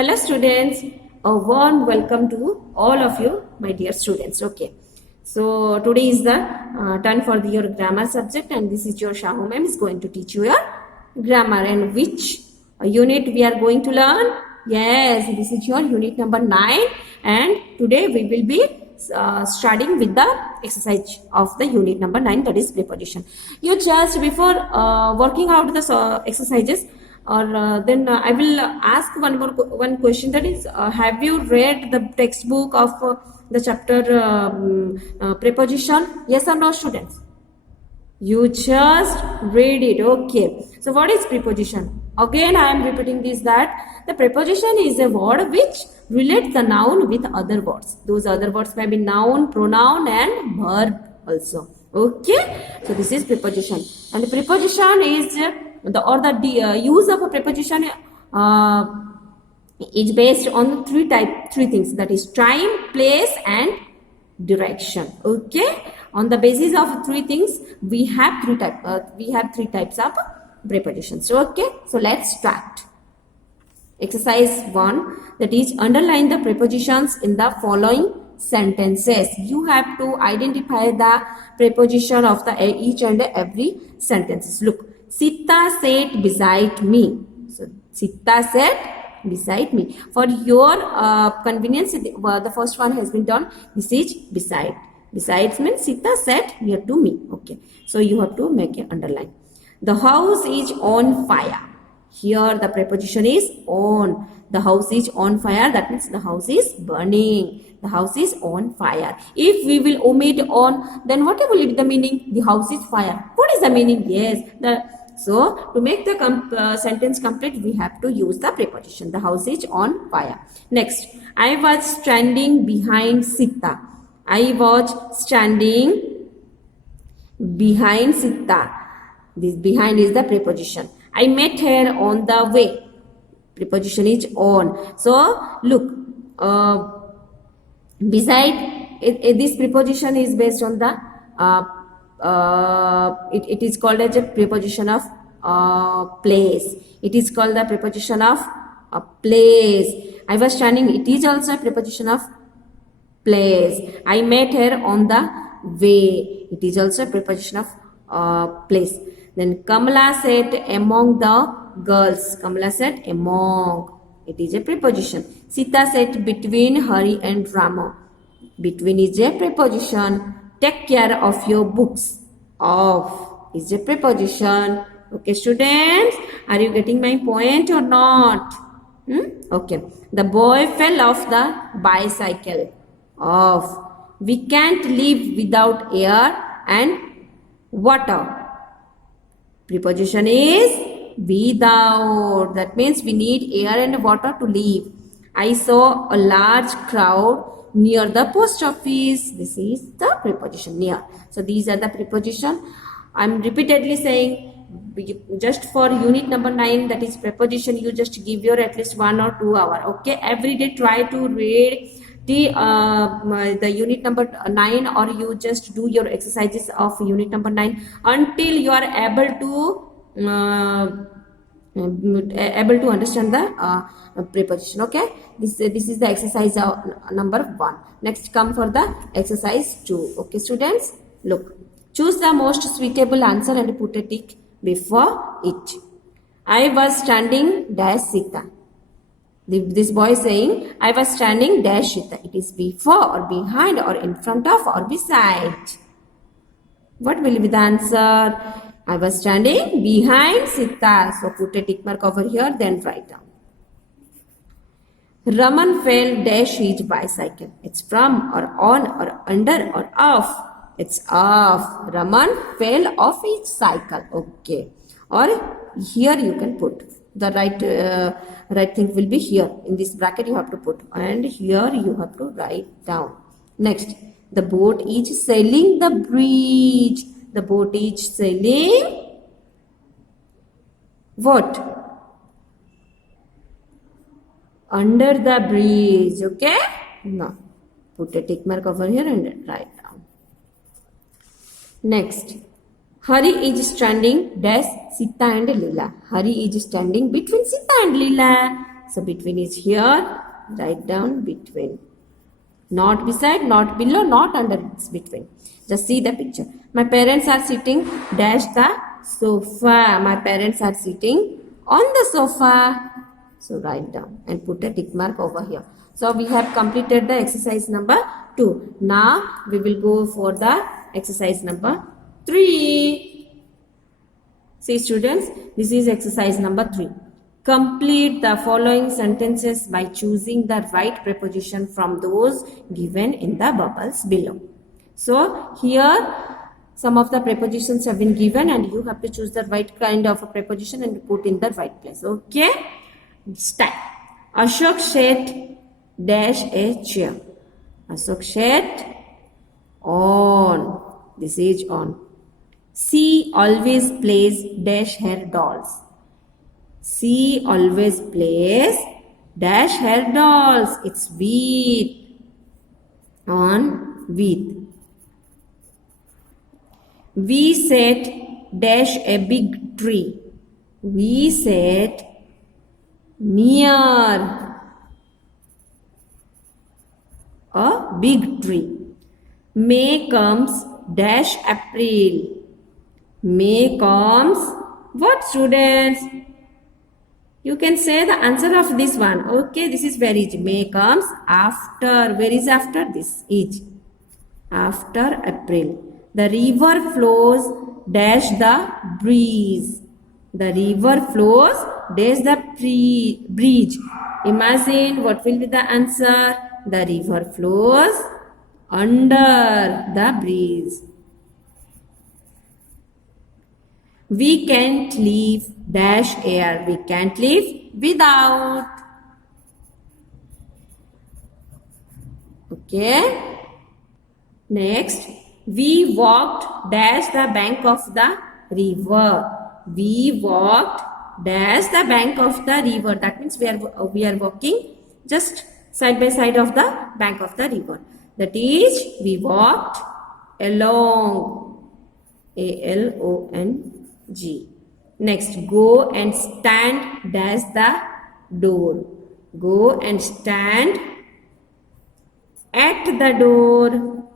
Hello students, a warm welcome to all of you, my dear students. Okay, so today is the turn for your grammar subject, and this is your Shahu ma'am is going to teach you your grammar. And which unit we are going to learn? Yes, this is your unit number 9, and today we will be starting with the exercise of the unit number 9, that is preposition. You just before working out the exercises, or then I will ask one question, that is, have you read the textbook of the chapter preposition? Yes or no, students? You just read it. Okay, so what is preposition? Again I am repeating this, that the preposition is a word which relates the noun with other words. Those other words may be noun, pronoun and verb also. Okay, so this is preposition, and the preposition is the use of a preposition is based on three things, that is time, place and direction. Okay, on the basis of three things we have three types of prepositions. Okay, so let's start. Exercise 1, that is, underline the prepositions in the following sentences. You have to identify the preposition of the each and every sentences. Look, Sita sat beside me. So Sita sat beside me. For your convenience, the first one has been done. This is beside. Besides means Sita sat near to me. Okay, so you have to make an underline. The house is on fire. Here the preposition is on. The house is on fire, that means the house is burning. The house is on fire. If we will omit on, then what will be the meaning? The house is fire. What is the meaning? Yes, so to make the sentence complete, we have to use the preposition. The house is on fire. Next, I was standing behind Sita. I was standing behind Sita. This behind is the preposition. I met her on the way. Preposition is on. So look, beside this preposition is based on the it is called as a preposition of place. It is called the preposition of place. I was standing, it is also a preposition of place. I met her on the way. It is also a preposition of place. Then Kamala sat among the girls. Kamala sat among. It is a preposition. Sita sat between Hari and Rama. Between is a preposition. Take care of your books. Of is a preposition. Okay, students, are you getting my point or not? Okay. The boy fell off the bicycle. Off. We can't live without air and water. Preposition is without. That means we need air and water to live. I saw a large crowd near the post office. This is the preposition, near. So these are the preposition. I am repeatedly saying, just for unit number 9, that is preposition, you just give your at least 1 or 2 hours. Okay, every day try to read the unit number 9, or you just do your exercises of unit number 9 until you are able to understand the preposition. Okay, this is the exercise number 1. Next, come for the exercise 2. Okay, students, look, choose the most suitable answer and put a tick before it. I was standing dash Sita. This boy is saying, I was standing dash Sita. It is before or behind or in front of or beside. What will be the answer? I was standing behind Sita. So put a tick mark over here, then write down. Raman fell dash his bicycle. It's from or on or under or off. It's off. Raman fell off his cycle. Okay. Or here you can put. The right thing will be here. In this bracket you have to put. And here you have to write down. Next. The boat is sailing the bridge. The boat is sailing what? Under the bridge. Okay? Now, put a tick mark over here and write down. Next. Hari is standing dash Sita and Leela. Hari is standing between Sita and Leela. So between is here. Write down between. Not beside, not below, not under, it's between. Just see the picture. My parents are sitting dash the sofa. My parents are sitting on the sofa. So write down and put a tick mark over here. So we have completed the exercise number 2. Now we will go for the exercise number 3. See students, this is exercise number 3. Complete the following sentences by choosing the right preposition from those given in the bubbles below. So here some of the prepositions have been given and you have to choose the right kind of a preposition and put in the right place. Okay? Start. Ashok Sheth dash a chair. Ashok Sheth on. This is on. She always plays dash her dolls. She always plays dash her dolls. It's with. On with. We sat dash a big tree. We sat near a big tree. May comes dash April. May comes what students? You can say the answer of this one. Okay, this is very easy. May comes after. Where is after? This is after April. The river flows dash the breeze. The river flows dash the bridge. Imagine what will be the answer. The river flows under the breeze. We can't live dash air. We can't live without. Okay. Next, we walked dash the bank of the river. We walked dash the bank of the river. That means we are walking just side by side of the bank of the river. That is, we walked along. ALONG. Next, go and stand dash the door. Go and stand at the door.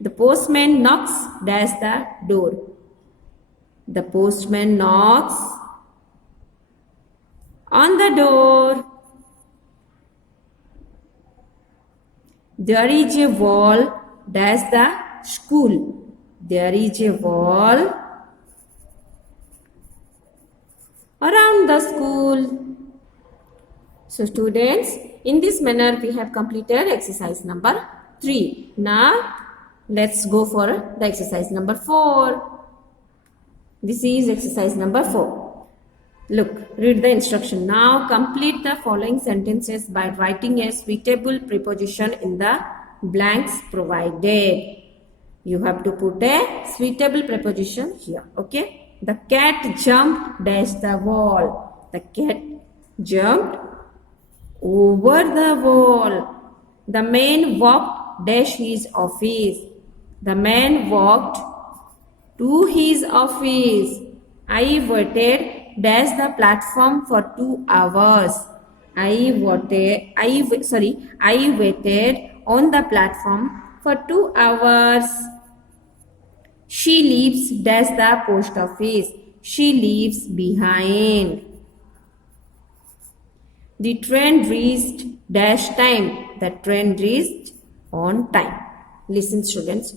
The postman knocks dash the door. The postman knocks on the door. There is a wall dash the school. There is a wall around the school. So students, in this manner we have completed exercise number 3. Now let's go for the exercise number 4. This is exercise number 4. Look, read the instruction. Now complete the following sentences by writing a suitable preposition in the blanks provided. You have to put a suitable preposition here. Okay. The cat jumped dash the wall. The cat jumped over the wall. The man walked dash his office. The man walked to his office. I waited dash the platform for 2 hours. I waited on the platform for 2 hours. She leaves dash the post office. She leaves behind. The train reached dash time. The train reached on time. Listen students.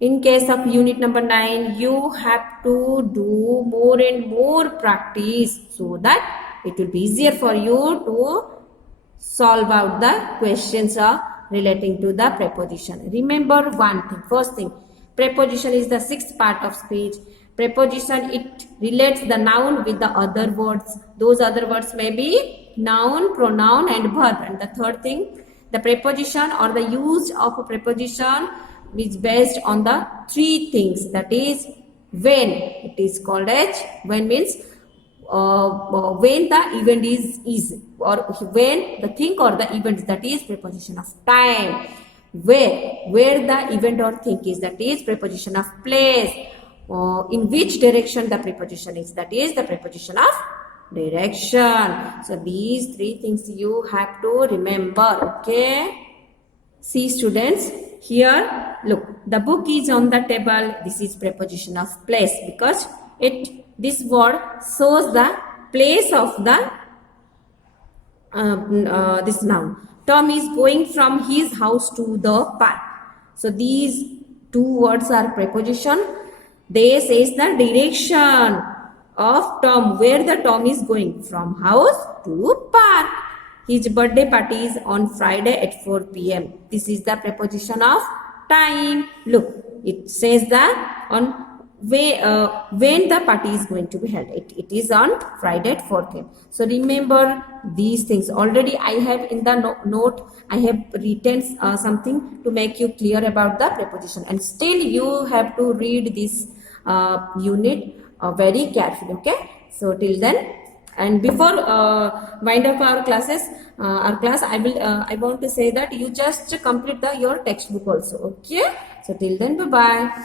In case of unit number 9, you have to do more and more practice so that it will be easier for you to solve out the questions relating to the preposition. Remember one thing. First thing, preposition is the 6th part of speech. Preposition, it relates the noun with the other words. Those other words may be noun, pronoun and verb. And the third thing, the preposition or the use of a preposition is based on the 3 things. That is, when. It is called as, when means when the event is or when the thing or the event, that is preposition of time. Where the event or thing is, that is preposition of place. In which direction the preposition is, that is the preposition of direction. So these three things you have to remember. Okay. See students, here look, the book is on the table. This is preposition of place because this word shows the place of the this noun. Tom is going from his house to the park. So these two words are preposition. They says the direction of Tom, where the Tom is going from house to park. His birthday party is on Friday at 4 p.m. This is the preposition of time. Look, it says that on when the party is going to be held. It is on Friday at 4 p.m. So remember these things. Already I have in the note, I have written something to make you clear about the preposition. And still you have to read this unit very carefully. Okay. So till then, and before wind up our classes, our class, I want to say that you just complete your textbook also. Okay. So till then, bye bye.